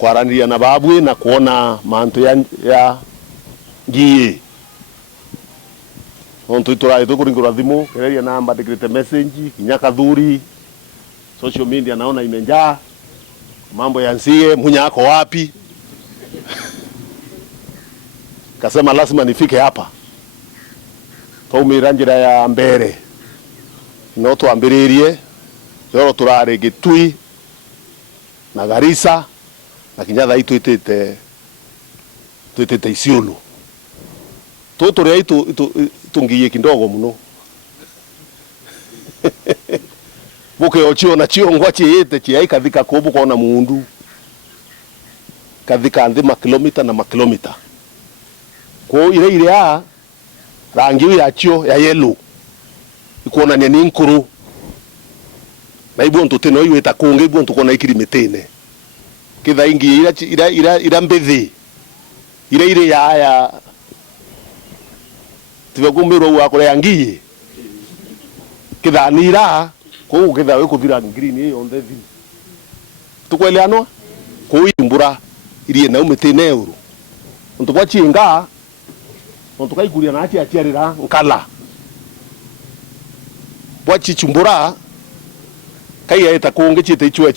kwaranĩria na babu na kuona manto ya ngie onto itura itukuringura thimu kereria namba ndikrete message kinya kathuri social media naona imenjaa mambo ya nsie Munya yako wapi. Kasema lazima nifike hapa twaumira njira ya mbere no twambiririe yoro turare Gitui na Garissa na kinya thai twitite Isiolo tuturi aitu tungiye kindogo muno buke ochio na chio ngwachi yete chi aikathika kubu kona mundu kathika nthi makilomita na makilomita ko ile ya rangi ya chio ya yellow ikuona ni nkuru na ibu onto teno iweta kunge ibu onto kona ikiri metene kitha ingi ira mbethi ile ya tibagumbiro wa kule yangi kitha nira ko kitha we kuthira green hiyo on the thing tukweleano ko imbura irie na umetene euro onto kwa chinga onto kaiguria na achiarira nkala bwa chichumbura kai eta kunge chite ichwa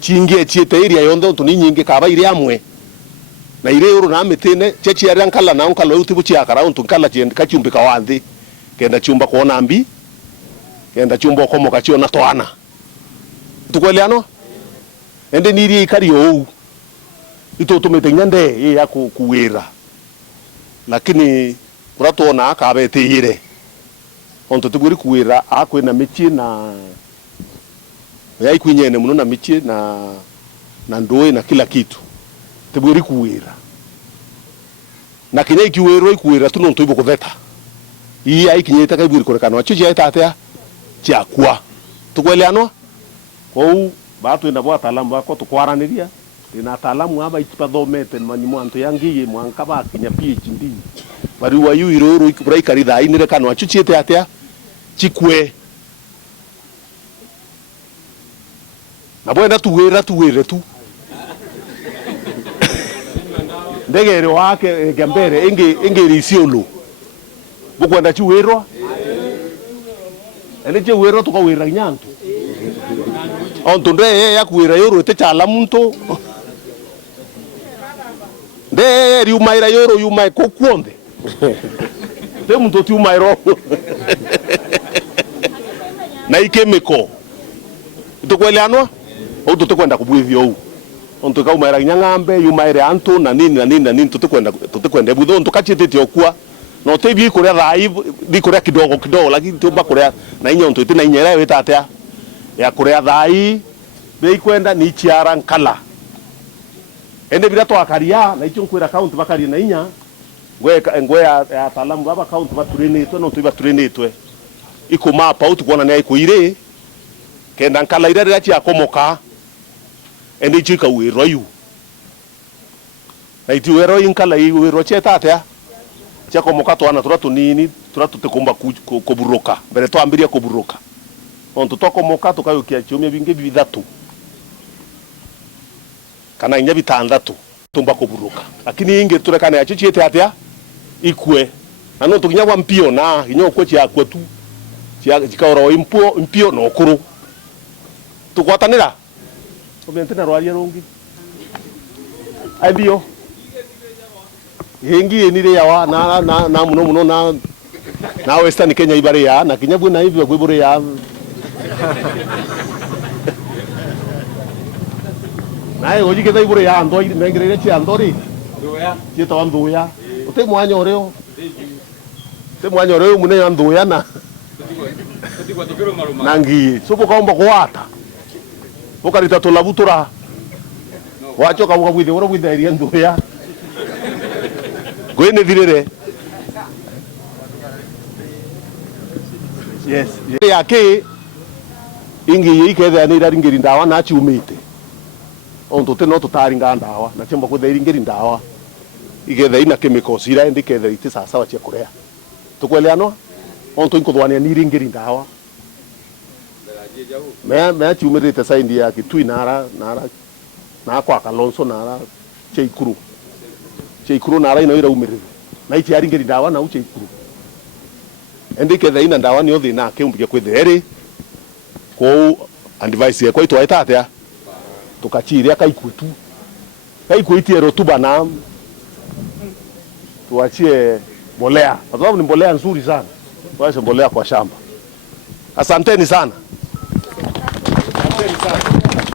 chingie chite iria yonde onto ni nyinge kaba iri amwe na ire euro na metene chechiarira nkala na nkala utibu chiakara onto nkala chende kachumbika wanthi kenda chumba kuona mbi kenda chumba komoka chio na twana tukweleano ende niri ikario ito tumete nyande ya kuwira lakini uratuona akabete ire onto tuguri kuwira akwena michi na yai kwinyene muno na michi na ndoe na kila kitu tuguri kuwira na kinya ikiwero ikuwira tuno ntoibo kutheta ii aikinyeta kaiburi korekano achuji aitatea chiakwa tukweleano kou batu enda bwa talamu bako tukwaraniria ina talamu aba ichipathomete manyimu antu yangiye mwanka bakinya PhD bari wayu iroro ikubrai karitha inire kano achuchiete atia chikwe na bwenda tuwira tu ndegere wake gambere engeri Isiolo bukwenda chiwirwa ene chiwirwa tukawira nyantu onto nde ya kuwira yoro te chala muntu nde riumaira yoro yumai kokwonde te muntu ti umairo na ikemeko tukweleanwa oto tukwenda kubwithio u onto ka umaira nyangambe yumaire antu na nini tukwenda butho onto kachitete okwa no tebi kuria thai di kuria kidogo lakini tumba kuria na inya onto tina inyera wetatea ya kuria thai bei kwenda ni chiara nkala ende bila to akaria na icho nkwira account bakari na inya ngwe ya talamu baba account baturenetwe no tuiba turenetwe iko mapa utukuona na iko ire kenda nkala ire ya chi akomoka ende icho ikawiro yu na iti wero inkala iwiro chetatea chako moka twana turatu nini turatu tekomba kuburoka mbere twambiria kuburoka onto toko moka tukayukia chumia binge bithatu kana inya bitandatu tumba kuburuka lakini inge turekana yacho chiete atia ikwe na no tukinya wa mpio na inyo ko chia kwetu chia chikaoro impio no kuru tukwatanira obente na rwaria rungi aibio yengi enire yawa na muno na Western Kenya ibare ya na kinya bwana hivyo kwibure ya nae oji keta ibure ya ndo mengerere chi andori ndoya chi to ndoya ute mwanyo oreo te mwanyo oreo mune ya ndoya na nangi sopo kaomba kwata bokarita to labutura wacho kamuka bwide oro bwide iri ndoya gwene direre yes yake ingi yiketha ni iraringiri ndawa na chiumite onto te no tutaringa ndawa na chemba kuthiringiri ndawa igetha ina chemicals ira ndiketha ite sasa wa chekurea tukweleano onto inkothwania ni ringiri ndawa me chiumirite side ya Gitui na na kwa Kalonzo na ara cheikuru na ara ino ira umiriri na iti aringeri dawa na uche ikuru endike thaina dawa ni othi na keumbike kwitheri ko advice ye kwa itwa itatea tukachiria kaikwetu kaikwetie rotuba na tuachie mbolea kwa sababu ni mbolea nzuri sana, tuache mbolea kwa shamba. Asanteni sana. Asanteni sana.